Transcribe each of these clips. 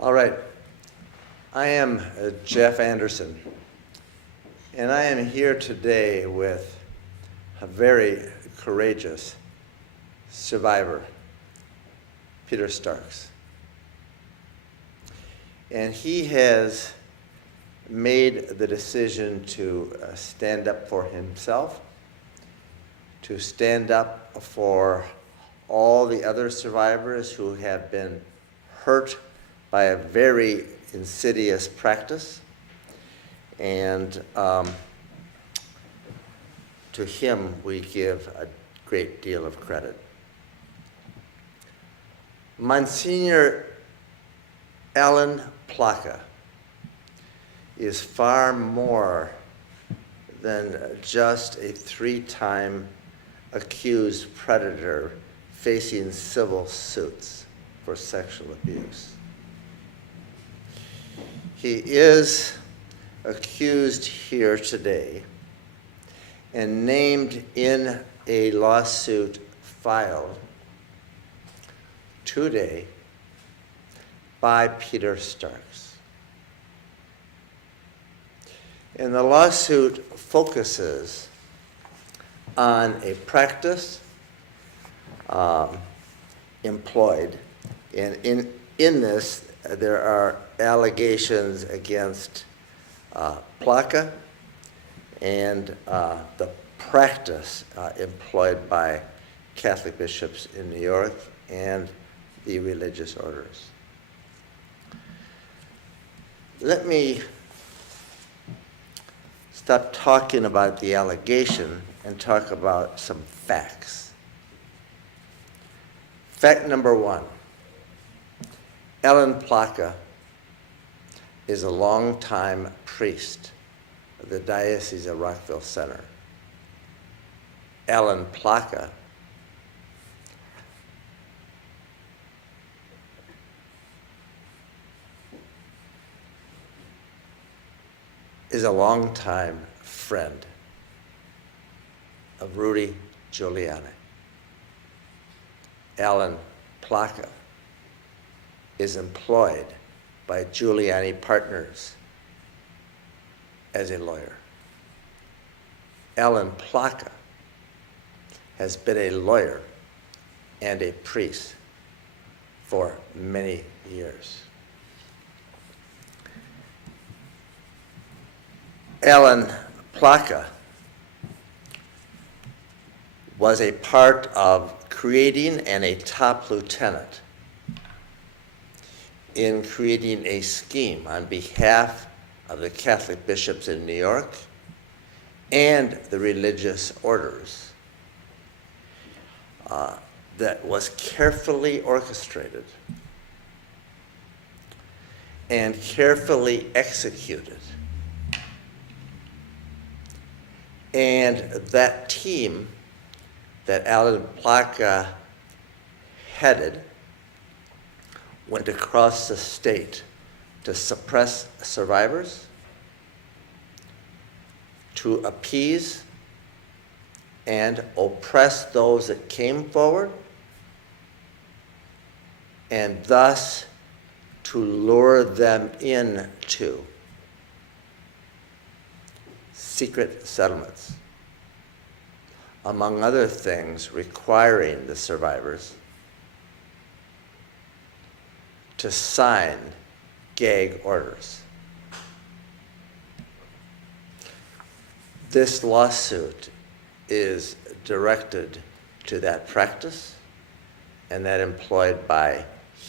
All right. I am Jeff Anderson, and I am here today with a very courageous survivor, Peter Starks. And he has made the decision to stand up for himself, to stand up for all the other survivors who have been hurt by a very insidious practice. And to him, we give a great deal of credit. Msgr. Alan Placa is far more than just a 3-time accused predator facing civil suits for sexual abuse. He is accused here today and named in a lawsuit filed today by Peter Starks. And the lawsuit focuses on a practice employed, and in this there are allegations against Placa and the practice employed by Catholic bishops in New York and the religious orders. Let me stop talking about the allegation and talk about some facts. Fact number 1, Alan Placa is a longtime priest of the Diocese of Rockville Center. Alan Placa is a longtime friend of Rudy Giuliani. Alan Placa is employed by Giuliani Partners as a lawyer. Alan Placa has been a lawyer and a priest for many years. Alan Placa was a part of creating and a top lieutenant in creating a scheme on behalf of the Catholic bishops in New York and the religious orders that was carefully orchestrated and carefully executed. And that team that Alan Placa headed went across the state to suppress survivors, to appease and oppress those that came forward, and thus to lure them into secret settlements, among other things requiring the survivors to sign gag orders. This lawsuit is directed to that practice and that employed by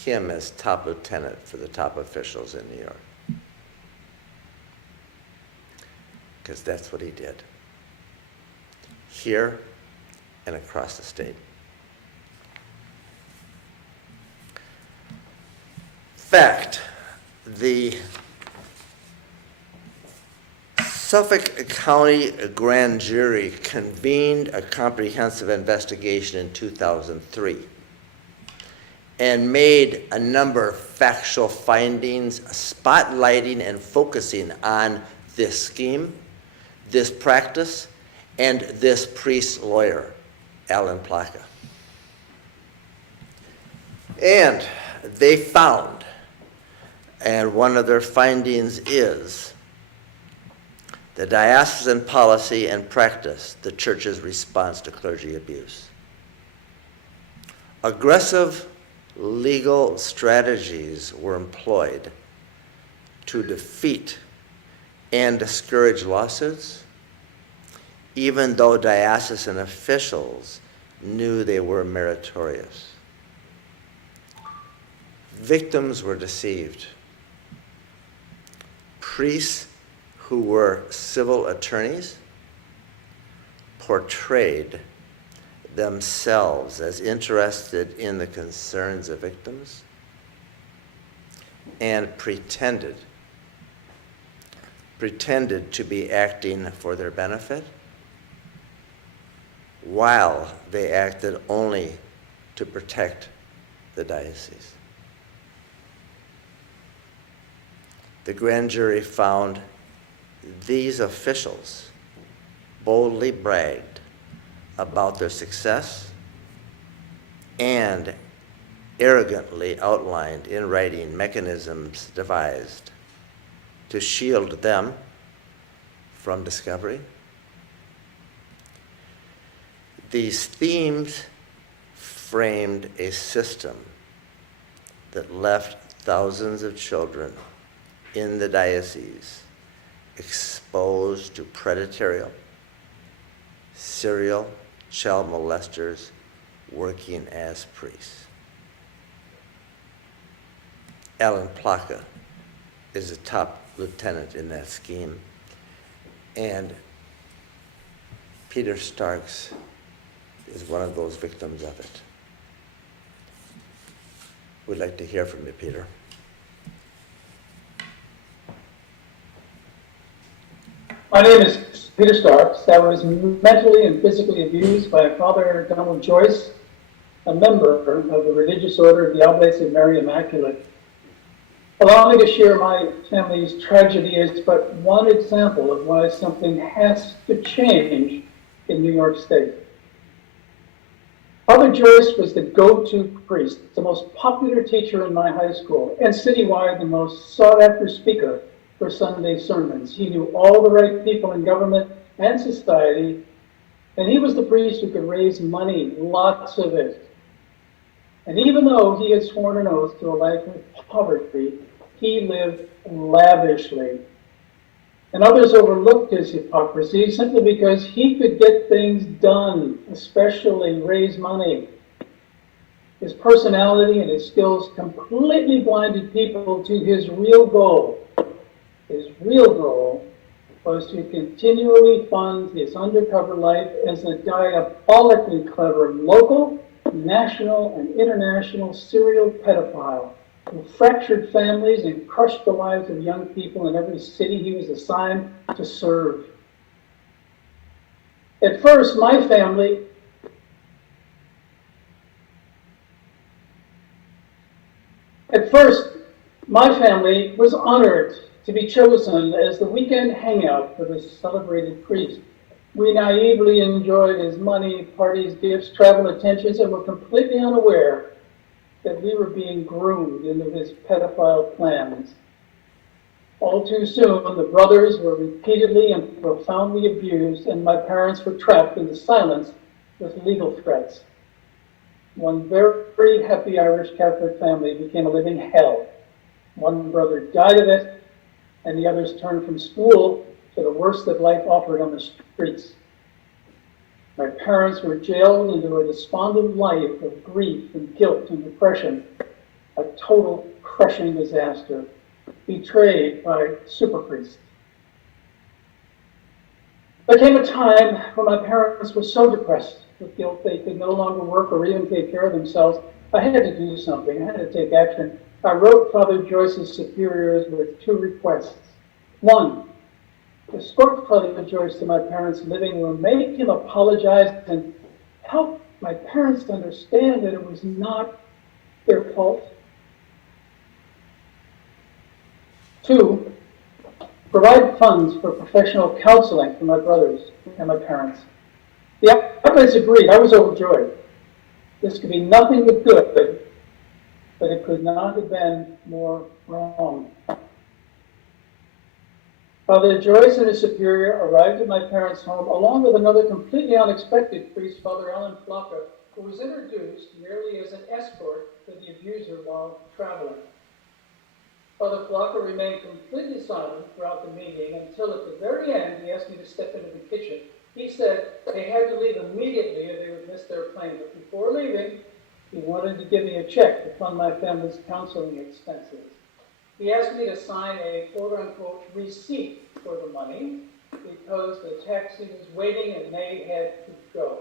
him as top lieutenant for the top officials in New York. Because that's what he did, here and across the state. Fact, the Suffolk County grand jury convened a comprehensive investigation in 2003 and made a number of factual findings, spotlighting and focusing on this scheme, this practice, and this priest lawyer, Alan Placa. And they found And one of their findings is the diocesan policy and practice, the church's response to clergy abuse. Aggressive legal strategies were employed to defeat and discourage lawsuits, even though diocesan officials knew they were meritorious. Victims were deceived. Priests who were civil attorneys portrayed themselves as interested in the concerns of victims and pretended to be acting for their benefit while they acted only to protect the diocese. The grand jury found these officials boldly bragged about their success and arrogantly outlined in writing mechanisms devised to shield them from discovery. These themes framed a system that left thousands of children in the diocese exposed to predatory, serial child molesters working as priests. Alan Placa is a top lieutenant in that scheme, and Peter Starks is one of those victims of it. We'd like to hear from you, Peter. My name is Peter Starks. I was mentally and physically abused by Father Donald Joyce, a member of the religious order of the Oblates of Mary Immaculate. Allow me to share my family's tragedy as but one example of why something has to change in New York State. Father Joyce was the go-to priest, the most popular teacher in my high school, and citywide the most sought-after speaker for Sunday sermons. He knew all the right people in government and society, and he was the priest who could raise money, lots of it. And even though he had sworn an oath to a life of poverty, he lived lavishly. And others overlooked his hypocrisy simply because he could get things done, especially raise money. His personality and his skills completely blinded people to his real goal. His real goal was to continually fund his undercover life as a diabolically clever local, national, and international serial pedophile who fractured families and crushed the lives of young people in every city he was assigned to serve. At first, my family was honored to be chosen as the weekend hangout for this celebrated priest. We naively enjoyed his money, parties, gifts, travel, attentions, and were completely unaware that we were being groomed into his pedophile plans. All too soon, the brothers were repeatedly and profoundly abused, and my parents were trapped into silence with legal threats. One very happy Irish Catholic family became a living hell. One brother died of it, and the others turned from school to the worst that life offered on the streets. My parents were jailed into a despondent life of grief and guilt and depression, a total crushing disaster, betrayed by super priests. There came a time when my parents were so depressed with guilt they could no longer work or even take care of themselves. I had to do something. I had to take action. I wrote Father Joyce's superiors with two requests. One, escort Father Joyce to my parents' living room, make him apologize, and help my parents to understand that it was not their fault. Two, provide funds for professional counseling for my brothers and my parents. The Oblates agreed. I was overjoyed. This could be nothing but good but it could not have been more wrong. Father Joyce and his superior arrived at my parents' home along with another completely unexpected priest, Father Alan Placa, who was introduced merely as an escort to the abuser while traveling. Father Placa remained completely silent throughout the meeting until at the very end he asked me to step into the kitchen. He said they had to leave immediately or they would miss their plane, but before leaving, he wanted to give me a check to fund my family's counseling expenses. He asked me to sign a quote-unquote receipt for the money because the taxi was waiting and they had to go.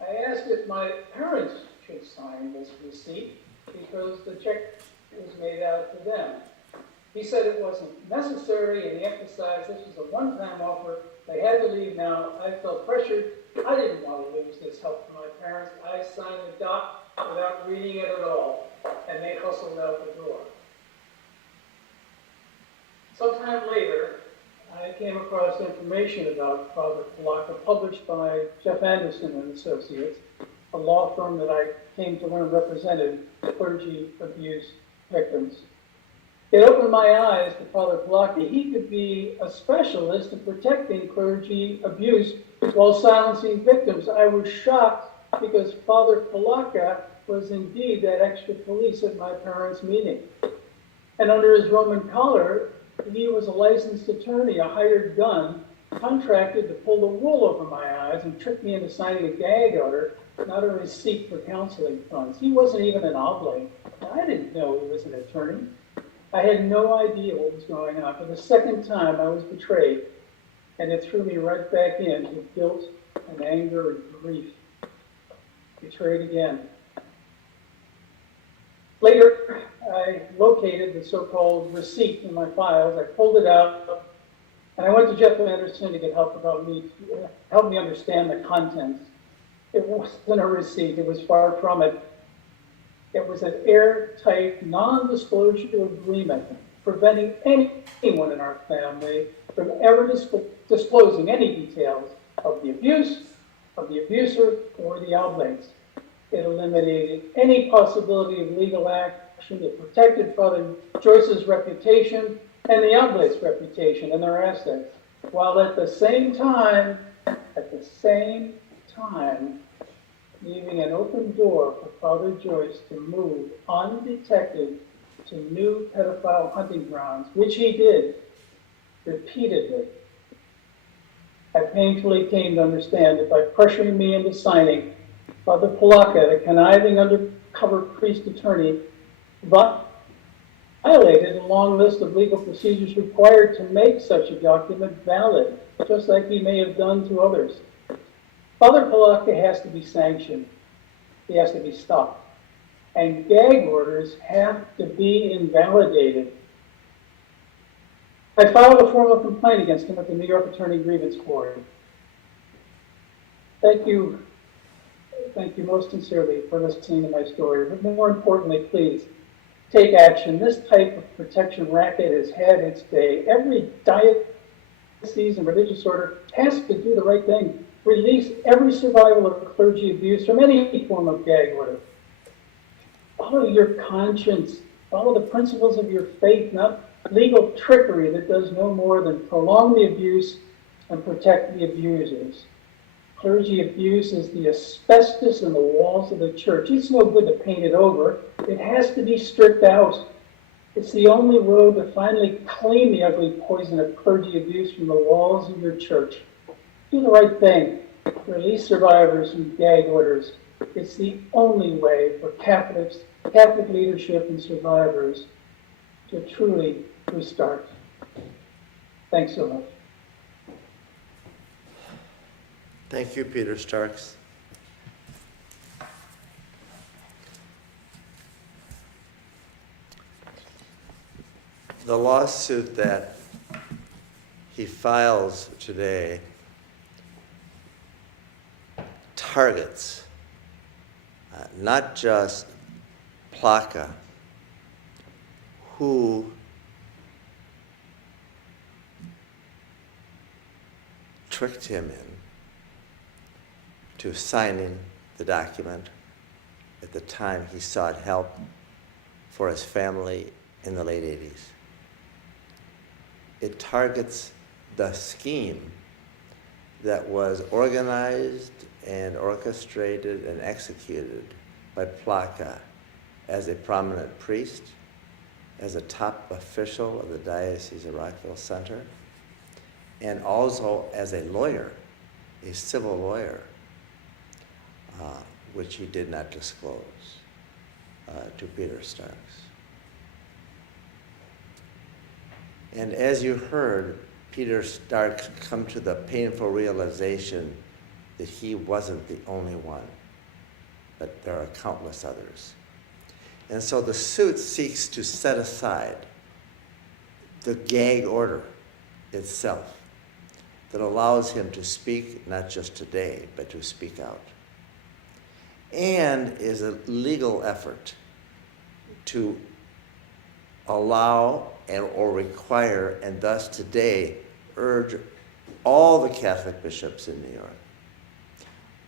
I asked if my parents should sign this receipt because the check was made out to them. He said it wasn't necessary and he emphasized this was a one-time offer. They had to leave now. I felt pressured. I didn't want to lose this help from my parents. I signed the doc without reading it at all, and they hustled out the door. Sometime later, I came across information about Father Placa published by Jeff Anderson and Associates, a law firm that I came to learn represented clergy abuse victims. It opened my eyes to Father Placa. He could be a specialist in protecting clergy abuse while silencing victims. I was shocked because Father Placa was indeed that extra police at my parents' meeting. And under his Roman collar, he was a licensed attorney, a hired gun, contracted to pull the wool over my eyes and trick me into signing a gag order, not a receipt for counseling funds. He wasn't even an oblate. I didn't know he was an attorney. I had no idea what was going on. For the second time, I was betrayed, and it threw me right back into guilt and anger and grief. Betrayed again. Later, I located the so-called receipt in my files. I pulled it out, and I went to Jeff Anderson to get help me understand the contents. It wasn't a receipt. It was far from it. It was an airtight, non-disclosure agreement preventing anyone in our family from ever disclosing any details of the abuse, of the abuser, or the oblates. It eliminated any possibility of legal action. It protected Father Joyce's reputation and the oblate's reputation and their assets, while at the same time, leaving an open door for Father Joyce to move undetected to new pedophile hunting grounds, which he did repeatedly. I painfully came to understand that by pressuring me into signing, Father Placa, the conniving undercover priest attorney, violated a long list of legal procedures required to make such a document valid, just like he may have done to others. Father Placa has to be sanctioned. He has to be stopped. And gag orders have to be invalidated. I filed a formal complaint against him at the New York Attorney Grievance Board. Thank you most sincerely for listening to my story. But more importantly, please, take action. This type of protection racket has had its day. Every diocese and religious order has to do the right thing. Release every survivor of clergy abuse from any form of gag order. Follow your conscience. Follow the principles of your faith, not legal trickery that does no more than prolong the abuse and protect the abusers. Clergy abuse is the asbestos in the walls of the church. It's no good to paint it over. It has to be stripped out. It's the only road to finally clean the ugly poison of clergy abuse from the walls of your church. Do the right thing. Release survivors from gag orders. It's the only way for Catholic leadership and survivors to truly restart. Thanks so much. Thank you, Peter Starks. The lawsuit that he files today targets not just Placa, who tricked him into signing the document at the time he sought help for his family in the late 80s. It targets the scheme that was organized and orchestrated and executed by Placa as a prominent priest, as a top official of the Diocese of Rockville Center, and also as a lawyer, a civil lawyer, which he did not disclose to Peter Starks. And as you heard, Peter Starks come to the painful realization that he wasn't the only one, but there are countless others. And so the suit seeks to set aside the gag order itself that allows him to speak not just today, but to speak out. And is a legal effort to allow or require, and thus today urge all the Catholic bishops in New York,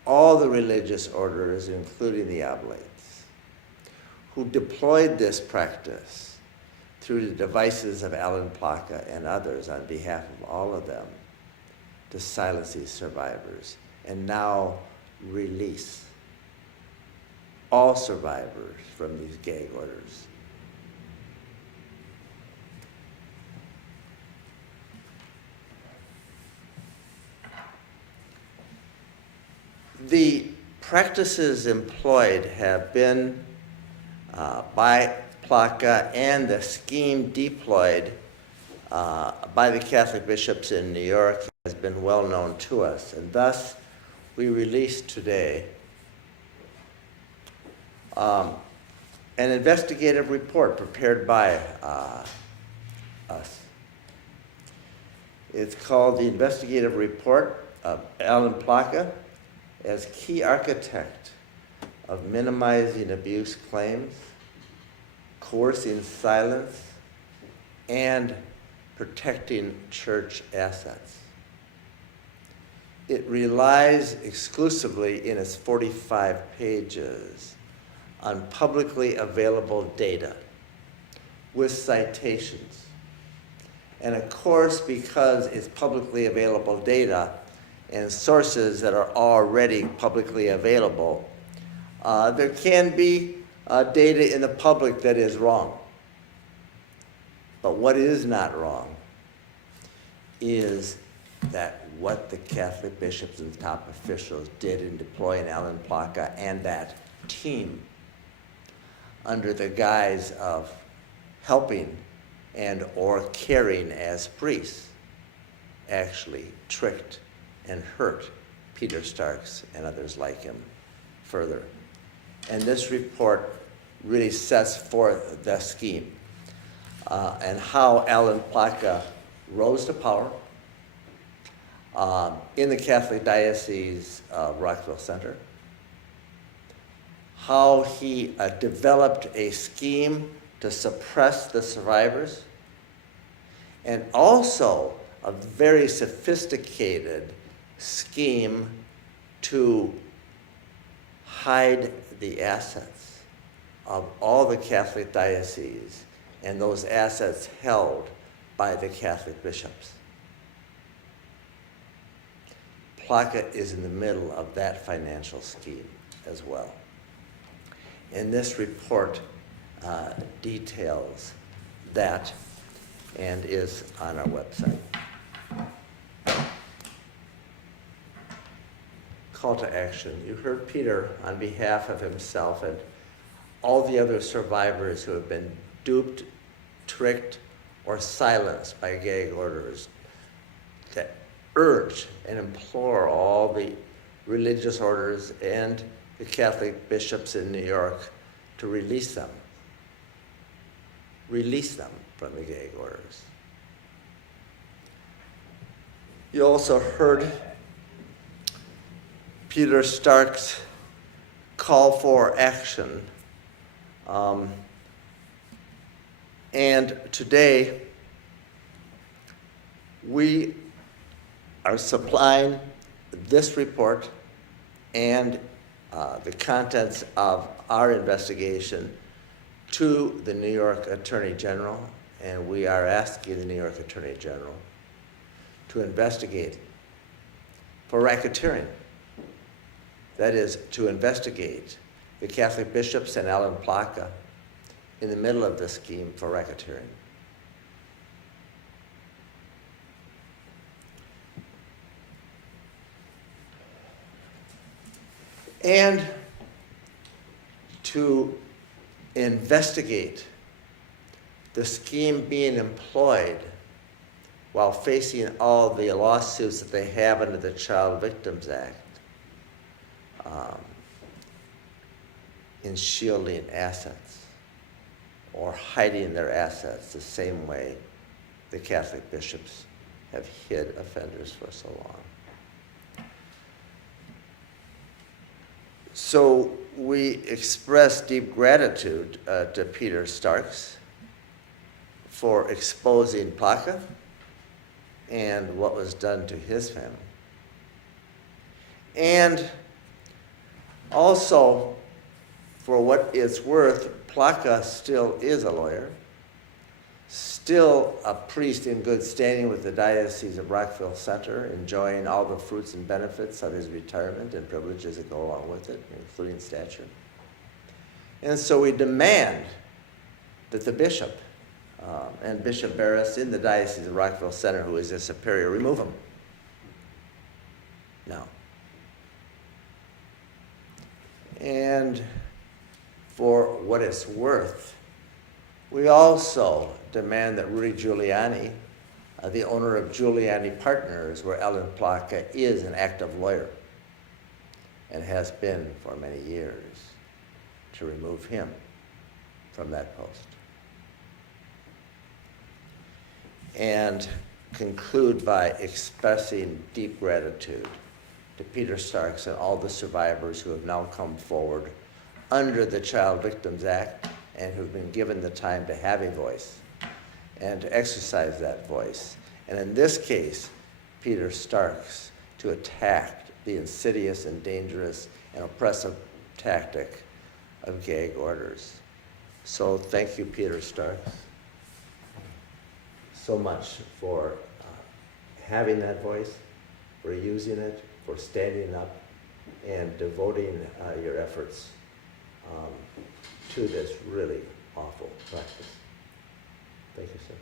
all the religious orders, including the Oblates, who deployed this practice through the devices of Alan Placa and others on behalf of all of them, to silence these survivors and now release all survivors from these gag orders. The practices employed have been by Placa, and the scheme deployed by the Catholic bishops in New York has been well known to us. And thus, we released today an investigative report prepared by us. It's called the Investigative Report of Alan Placa as key architect of minimizing abuse claims, coercing silence, and protecting church assets. It relies exclusively in its 45 pages on publicly available data with citations. And of course, because it's publicly available data and sources that are already publicly available, there can be data in the public that is wrong. But what is not wrong is that what the Catholic bishops and top officials did in deploying Alan Placa and that team under the guise of helping and or caring as priests actually tricked and hurt Peter Starks and others like him further. And this report really sets forth the scheme and how Alan Placa rose to power in the Catholic Diocese of Rockville Center, how he developed a scheme to suppress the survivors, and also a very sophisticated scheme to hide the assets of all the Catholic dioceses and those assets held by the Catholic bishops. Placa is in the middle of that financial scheme as well. And this report details that and is on our website. Call to action. You heard Peter on behalf of himself and all the other survivors who have been duped, tricked, or silenced by gag orders to urge and implore all the religious orders and the Catholic bishops in New York to release them. Release them from the gag orders. You also heard Peter Stark's call for action. And today, we are supplying this report and the contents of our investigation to the New York Attorney General, and we are asking the New York Attorney General to investigate for racketeering. That is, to investigate the Catholic bishops and Alan Placa in the middle of the scheme for racketeering. And to investigate the scheme being employed while facing all the lawsuits that they have under the Child Victims Act in shielding assets or hiding their assets the same way the Catholic bishops have hid offenders for so long. So we express deep gratitude to Peter Starks for exposing Placa and what was done to his family. And also, for what it's worth, Placa still is a lawyer, still a priest in good standing with the Diocese of Rockville Center, enjoying all the fruits and benefits of his retirement and privileges that go along with it, including stature. And so we demand that the bishop and Bishop Barris in the Diocese of Rockville Center, who is his superior, remove him. No. And for what it's worth, we also demand that Rudy Giuliani, the owner of Giuliani Partners, where Alan Placa is an active lawyer and has been for many years, to remove him from that post. And conclude by expressing deep gratitude to Peter Starks and all the survivors who have now come forward under the Child Victims Act and who've been given the time to have a voice and to exercise that voice. And in this case, Peter Starks to attack the insidious and dangerous and oppressive tactic of gag orders. So thank you, Peter Starks, so much for having that voice, for using it, for standing up and devoting your efforts to this really awful practice. Thank you, sir.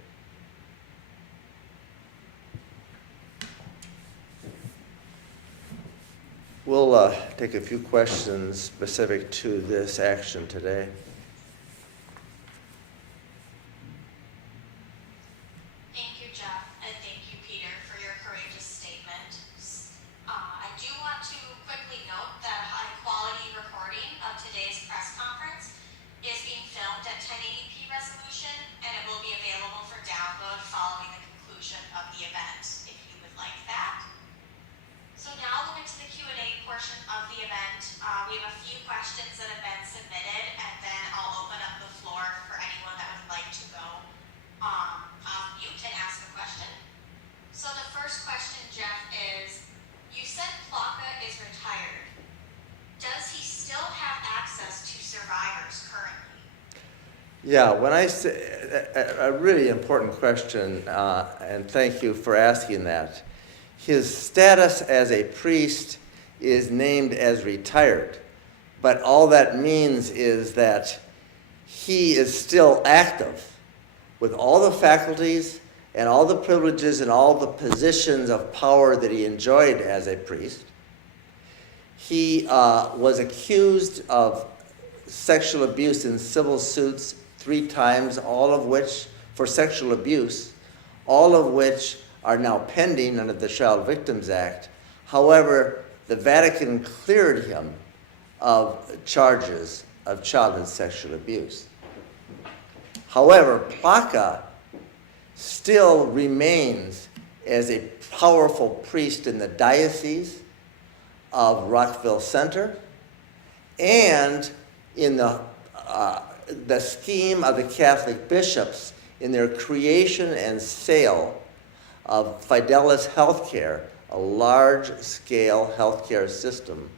We'll take a few questions specific to this action today. Thank you, Jeff, and thank you, Peter, for your courageous statement. I do want to quickly note that a high-quality recording of today's press conference is being filmed at 1080p resolution, and it will be available for download following the conclusion of the event, if you would like that. So now we'll get to the Q&A portion of the event. We have a few questions that have been submitted, and then I'll open up the floor for anyone that would like to go off mute and ask a question. So the first question, Jeff, is, you said Placa is retired. Does he still have access to survivors currently? Yeah, when I say a really important question, and thank you for asking that. His status as a priest is named as retired, but all that means is that he is still active with all the faculties and all the privileges and all the positions of power that he enjoyed as a priest. He was accused of sexual abuse in civil suits 3 times, all of which for sexual abuse, all of which are now pending under the Child Victims Act. However, the Vatican cleared him of charges of childhood sexual abuse. However, Placa still remains as a powerful priest in the Diocese of Rockville Center and in the scheme of the Catholic bishops in their creation and sale of Fidelis Healthcare, a large-scale healthcare system,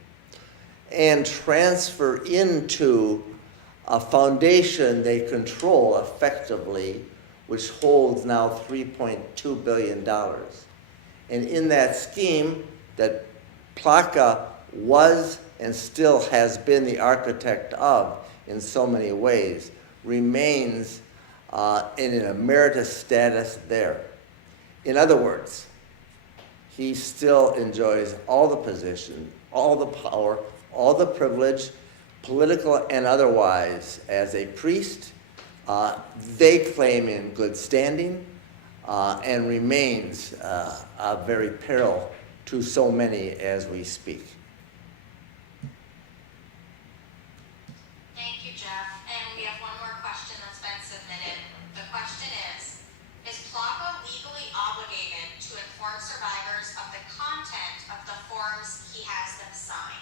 and transfer into a foundation they control effectively, which holds now $3.2 billion. And in that scheme that Placa was and still has been the architect of in so many ways, remains in an emeritus status there. In other words, he still enjoys all the position, all the power, all the privilege, political and otherwise, as a priest. They claim in good standing and remains a very peril to so many as we speak. Thank you, Jeff. And we have one more question that's been submitted. The question is Placa legally obligated to inform survivors of the content of the forms he has them sign?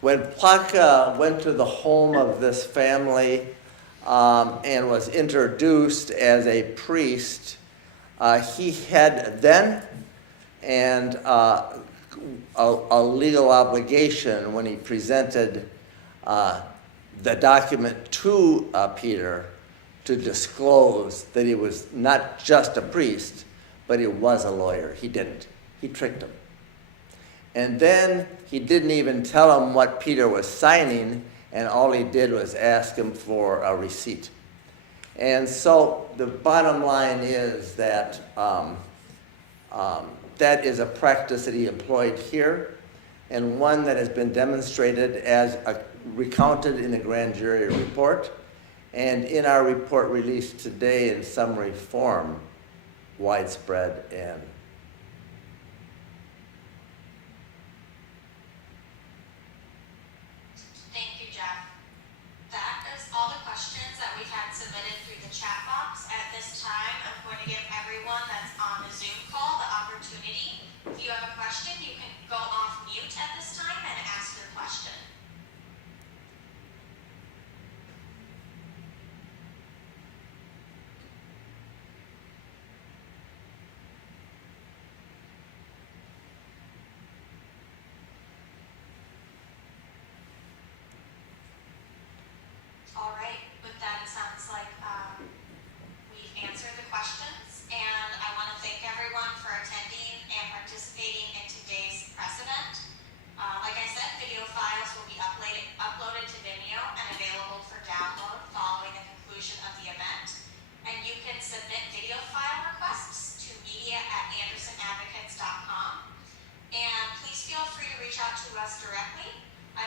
When Placa went to the home of this family and was introduced as a priest, he had then and a legal obligation when he presented the document to Peter to disclose that he was not just a priest, but he was a lawyer. He didn't. He tricked him. And then he didn't even tell him what Peter was signing, and all he did was ask him for a receipt. And so the bottom line is that that is a practice that he employed here, and one that has been demonstrated as recounted in the grand jury report, and in our report released today in summary form, widespread and